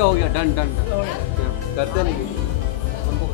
हो गया done done करते नहीं हमको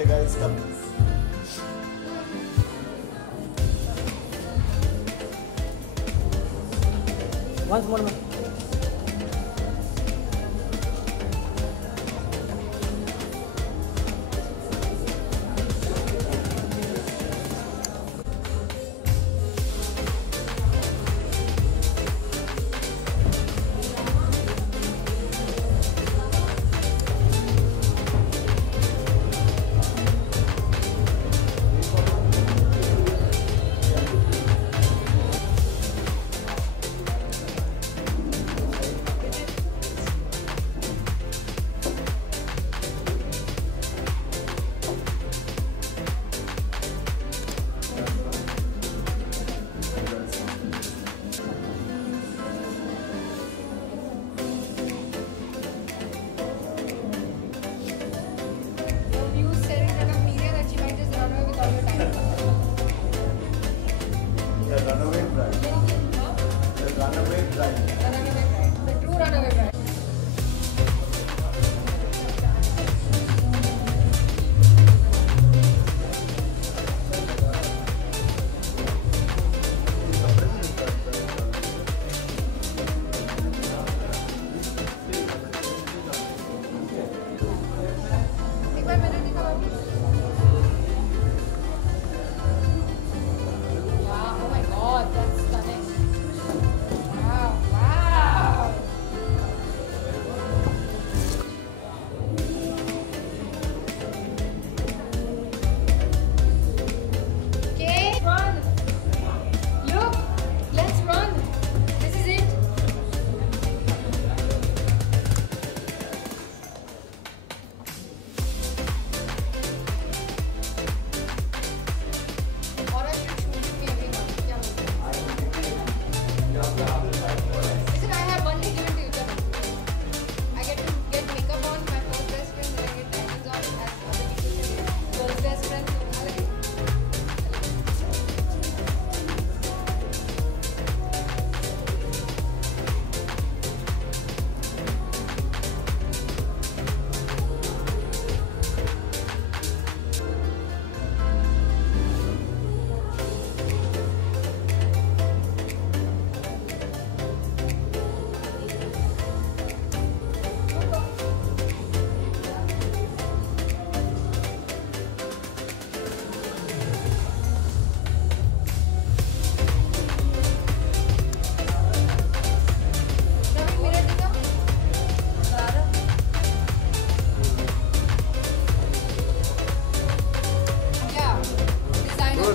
Okay guys, come. once more.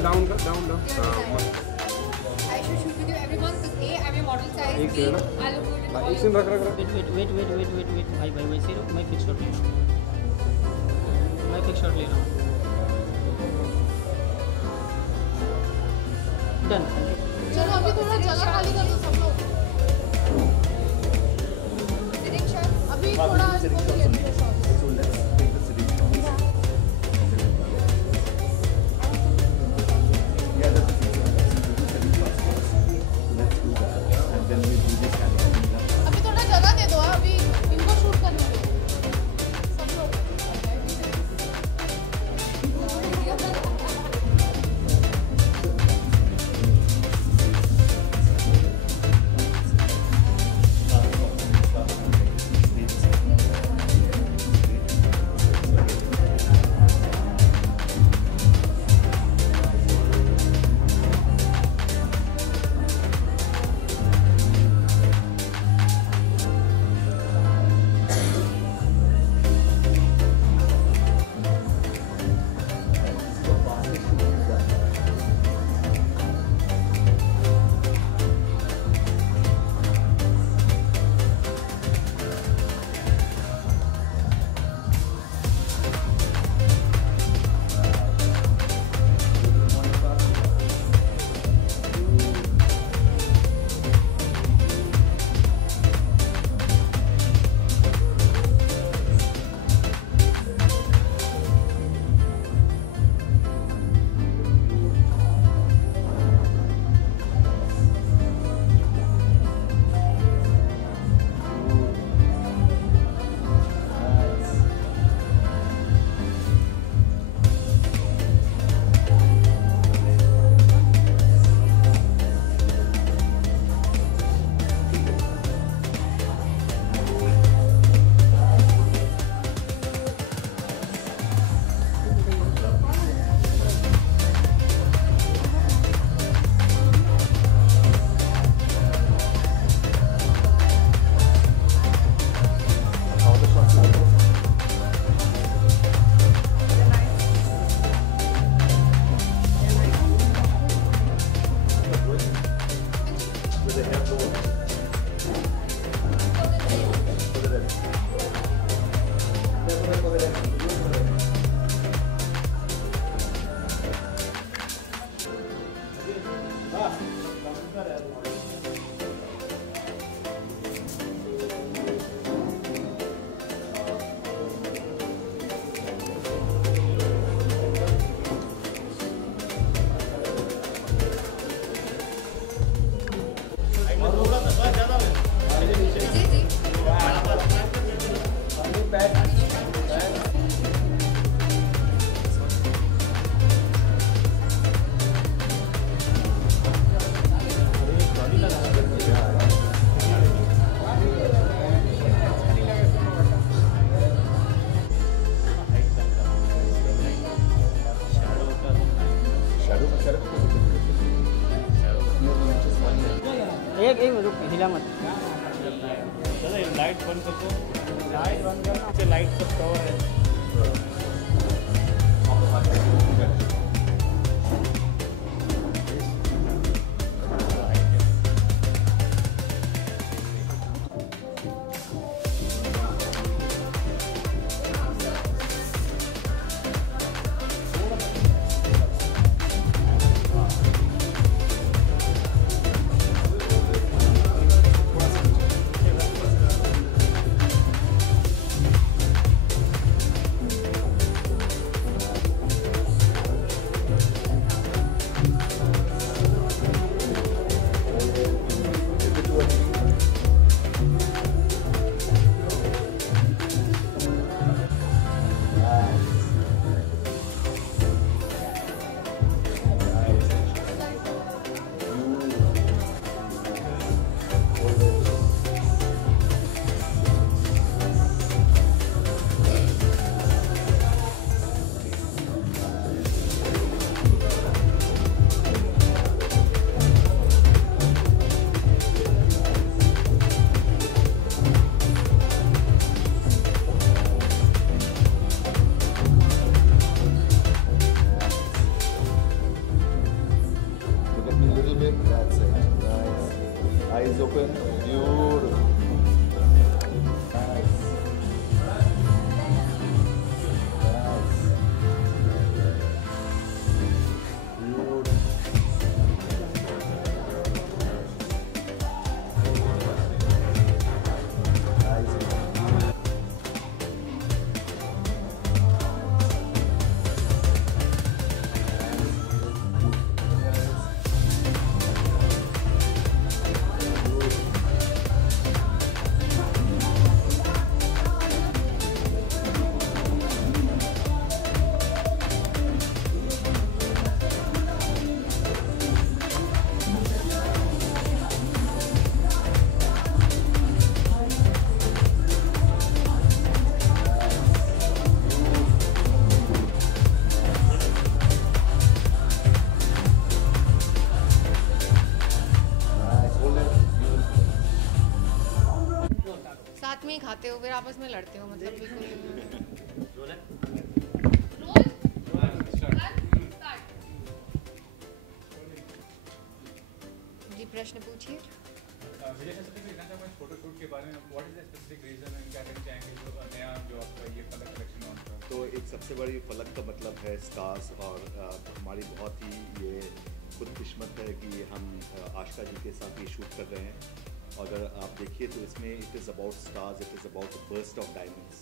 Down कर I should shoot with you every month because A, I'm your model size. एक B, है ना? I look good in all एक सेकंड your रख भाई वैसे ही मैं फिक्स शॉट ले रहा हूँ, मैं फिक्स शॉट ले रहा हूँ। डन। चलो अभी थोड़ा जगह खाली कर दो सब लोग। Sitting shots. अभी थोड़ा इसको ले लो shot. So let's take the sitting shots. Yeah, that's the sitting shots first. Let's do that, and then we do this kind of thing. अभी थोड़ा जगह दे दो अभी इनको शूट करने दो सब लोग। एक रुक हिला मत। लाइट बंद कर दो, लाइट बंद करना, लाइट सब कवर है। Eyes open, beautiful. Nice. साथ में ही खाते हो फिर आपस में लड़ते हो मतलब बिल्कुल। जी प्रश्न पूछिए। फोटोशूट के बारे में what is the specific reason and क्या कहना चाहेंगे जो नया जो आपका ये फलक कलेक्शन लॉन्च हुआ? तो एक सबसे बड़ी फलक का मतलब है स्टार्स और हमारी बहुत ही ये खुदकिस्मत है कि हम आशिका जी के साथ ये शूट कर रहे हैं। और अगर आप देखिए तो इसमें it is about stars, it is about the burst of diamonds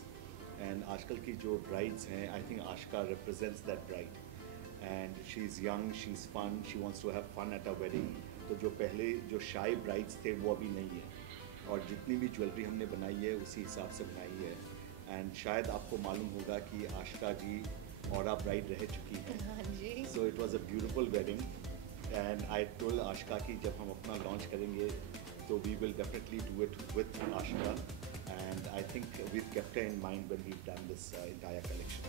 and आजकल की जो ब्राइड्स हैं I think Ashika represents that bride and she is young, she is fun, she wants to have fun at a wedding. तो जो पहले जो शाई ब्राइड्स थे वो अभी नहीं है और जितनी भी ज्वेलरी हमने बनाई है उसी हिसाब से बनाई है। एंड शायद आपको मालूम होगा कि आशिका जी औरा ब्राइड रह चुकी है। So it was a beautiful wedding and I told Ashika कि जब हम अपना लॉन्च करेंगे तो we will definitely do it with Ashika and I think we've kept her in mind when we've done this entire collection.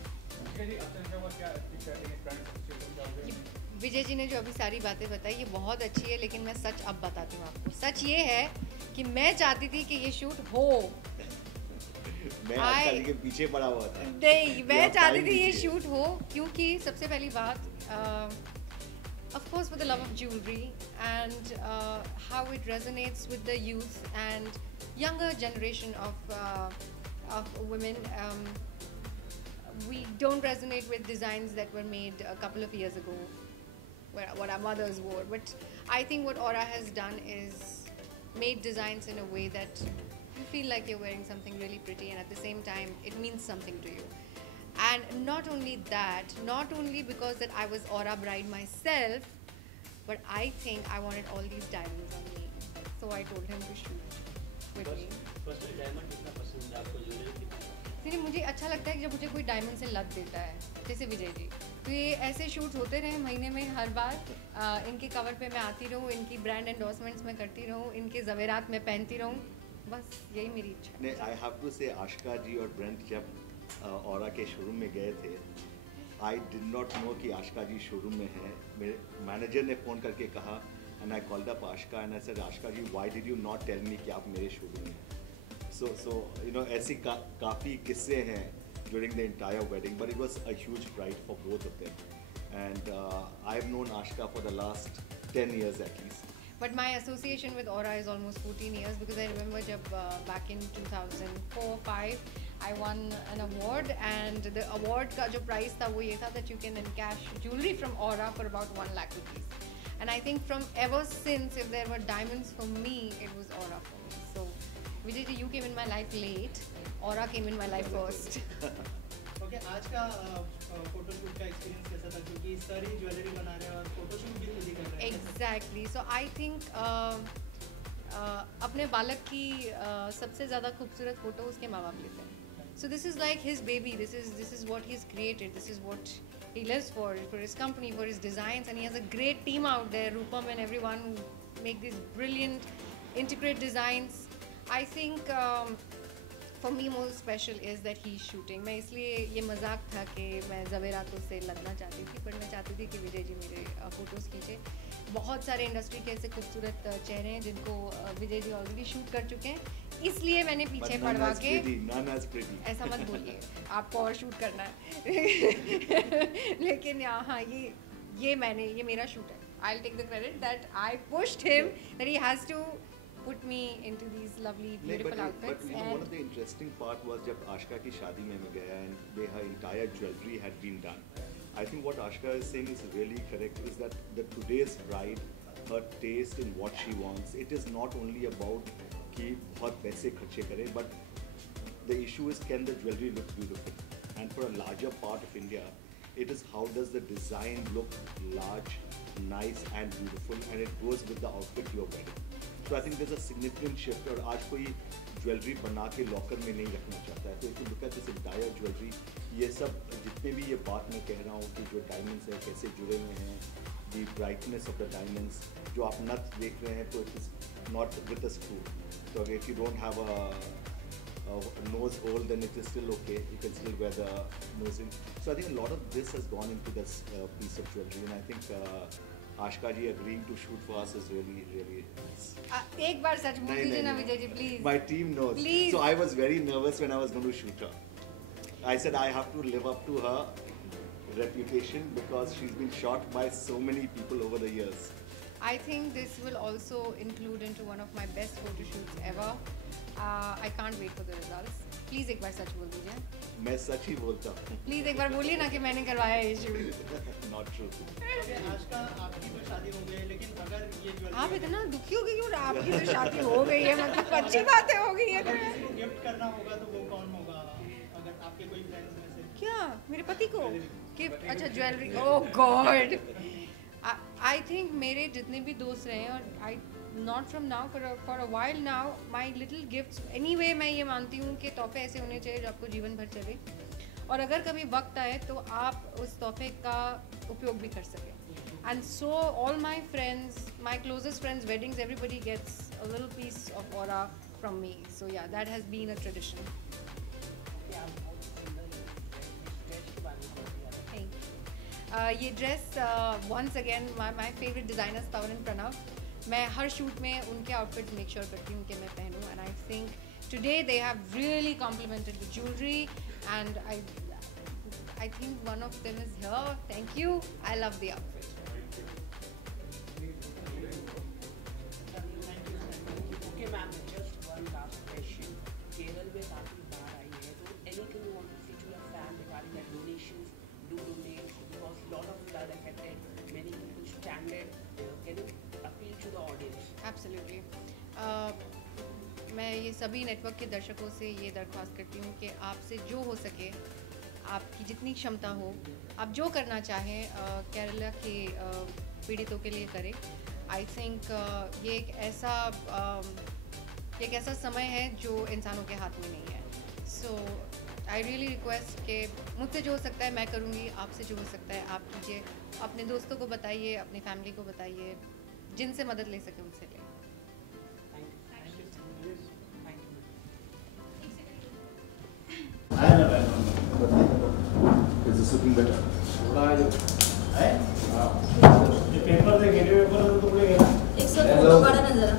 Vijay जी ने जो अभी सारी बातें बताई ये बहुत अच्छी है, लेकिन मैं सच अब बताती हूँ आपको। सच ये है कि मैं चाहती थी कि ये शूट हो। मैं आशिका जी के पीछे पड़ा हुआ था। नहीं, मैं चाहती थी ये शूट हो क्योंकि सबसे पहली बात of course for the love of jewelry and how it resonates with the youth and younger generation of of women. We don't resonate with designs that were made a couple of years ago, what our mothers wore. But I think what Aura has done is made designs in a way that you feel like you're wearing something really pretty, and at the same time it means something to you. And not only that, not only because that I was Aura bride myself, but I think I wanted all these diamonds on me. So I told him to shoot with me. Personal diamond कितना पसंद है आपको, ज्वेलरी कितना? नहीं, मुझे अच्छा लगता है कि जब मुझे कोई डायमंड से लग देता है, जैसे विजय जी। तो ये ऐसे शूट होते रहे महीने में हर बार, इनके कवर पे मैं आती रहूँ, इनकी ब्रांड एंडोर्समेंट्स में करती रहूँ, इनके ज़वेरात में पहनती रहूँ, बस यही मेरी इच्छा है। आई हैव टू से आशिका जी और ब्रेंट जब ऑरा के शोरूम में गए थे, आई डिड नॉट नो कि आशिका जी शोरूम में है। मेरे मैनेजर ने फ़ोन करके कहा, and I called up Ashika and I said, Ashika ji why did you not tell me कि आप मेरे शोरूम में हैं? So you know, ऐसी काफ़ी किस्से हैं during the entire wedding, but it was a huge pride for both of them. And I've known Ashika for the last 10 years at least. But my association with Aura is almost 14 years, because I remember jab back in 2004-5 I won an award, and the award ka jo prize tha wo ye tha that you can encash jewelry from Aura for about 1 lakh rupees. And I think from ever since, if there were diamonds for me, it was Aura for me. So Vijay ji, you came in my life late, Aura came in my life first. Okay, आज का फोटोशूट का एक्सपीरियंस कैसा था, क्योंकि सारी ज्वेलरी बना रहे हैं और फोटोशूट भी खुद ही कर रहे हैं? Exactly. So I think अपने बालक की सबसे ज़्यादा खूबसूरत फ़ोटो उसके माँ बाप लेते हैं. So this is like his baby. This is what he's created. This is what he lives for his company, for his designs, and he has a great team out there, Rupam and everyone, who make these brilliant, integrate designs. I think for me most special is that he's shooting. मैं इसलिए ये मजाक था कि मैं ज़वेरातों से लगना चाहती थी, पर मैं चाहती थी कि विजय जी मेरे फ़ोटोज़ खींचे. बहुत सारे इंडस्ट्री के ऐसे खूबसूरत चेहरे हैं जिनको विजय जी ऑलरेडी शूट कर चुके हैं, इसलिए मैंने पीछे पड़वा के, ऐसा मत बोलिए, आपको और शूट करना है. लेकिन हाँ, ये मेरा शूट है. I'll take the credit that I pushed him, that he has to put me into these lovely, beautiful outfits. But you know, one of the interesting part was जब आशिका की शादी में मैं गया and her entire jewelry had been done. I think what Ashika is saying is really correct, is that the today's bride, her taste in what she wants, it is not only about कि बहुत पैसे खर्चे करे, but the issue is can the jewelry look beautiful? And for a larger part of India, it is how does the design look large, nice and beautiful, and it goes with the outfit you're wearing. So I think there's a significant shift. और आज कोई ज्वेलरी बना के लॉकर में नहीं रखना चाहता है. तो if you look at this entire jewelry, ये सब जितने भी ये बात मैं कह रहा हूँ कि जो डायमंड्स है कैसे जुड़े हुए हैं, the brightness of the diamonds, जो आप नथ देख रहे हैं, तो it is not with a screw. So if you don't have a nose hole, then it is still okay. You can still wear the nose ring. So I think a lot of this has gone into this piece of jewelry, and I think Ashika ji agreeing to shoot for us is really, really nice. एक बार सच बोल दीजिए ना विजय ji, please. My team knows. Please. So I was very nervous when I was going to shoot her. I said I have to live up to her reputation because she's been shot by so many people over the years. I think this will also include into one of my best photo shoots ever. I can't wait for the results. Please एक बार सच बोल दीजिए. मैं सच ही बोलता हूँ. Please एक बार बोलिए ना कि मैंने करवाया ये shoot. Not true. आज का आपकी तो शादी हो गई है, लेकिन अगर ये ज्वेलरी आप इतना दुखी हो गई क्यों? आपकी तो शादी हो गई है, मतलब अच्छी बातें हो गई है. किसी को गिफ्ट करना होगा तो वो कौन होगा, अगर आपके कोई फ्रेंड्स में से? क्या मेरे पति को गिफ्ट? अच्छा, ज्वेलरी. ओह गॉड. I think मेरे जितने भी दोस्त रहे हैं, और not from now, for a while now, my little gifts anyway, मैं ये मानती हूँ कि तोहफे ऐसे होने चाहिए जो आपको जीवन भर चले, और अगर कभी वक्त आए तो आप उस तोहफे का उपयोग भी कर सकें. And so all my friends, my closest friends' weddings, everybody gets a little piece of Aura from me. So yeah, that has been a tradition. ये dress once again my favorite designers Tavan and Pranav, मैं हर शूट में उनके outfits make sure करती हूँ कि मैं पहनूँ, and I think today they have really complimented the jewelry, and I think one of them is here. Thank you. I love the outfit. Okay, ma'am, just one last question. Kerala में काफी बाढ़ आई है, एब्सोल्युटली। मैं ये सभी नेटवर्क के दर्शकों से ये दरख्वास्त करती हूँ कि आपसे जो हो सके, आपकी जितनी क्षमता हो, आप जो करना चाहें केरला के पीड़ितों के लिए करें। आई थिंक ये एक ऐसा समय है जो इंसानों के हाथ में नहीं है। सो आई रियली रिक्वेस्ट कि मुझसे जो हो सकता है मैं करूँगी, आपसे जो हो सकता है आप कीजिए। अपने दोस्तों को बताइए, अपनी फैमिली को बताइए, जिनसे मदद ले सके उनसे लें। Is this looking better? Paper से घेरे पेपर तो पूरे घेरा एक सब फोटो काढा ना जरा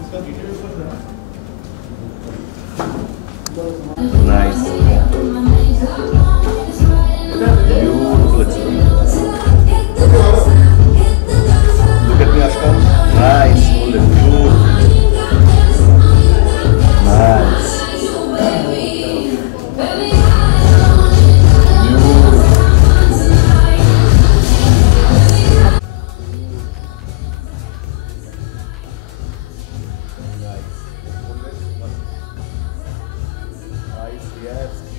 उसका डिटेल पेपर था Nice. Beautiful experiment. Look at me, Ashkan. Nice. Hold it. Beautiful. Nice. Nice. Yes.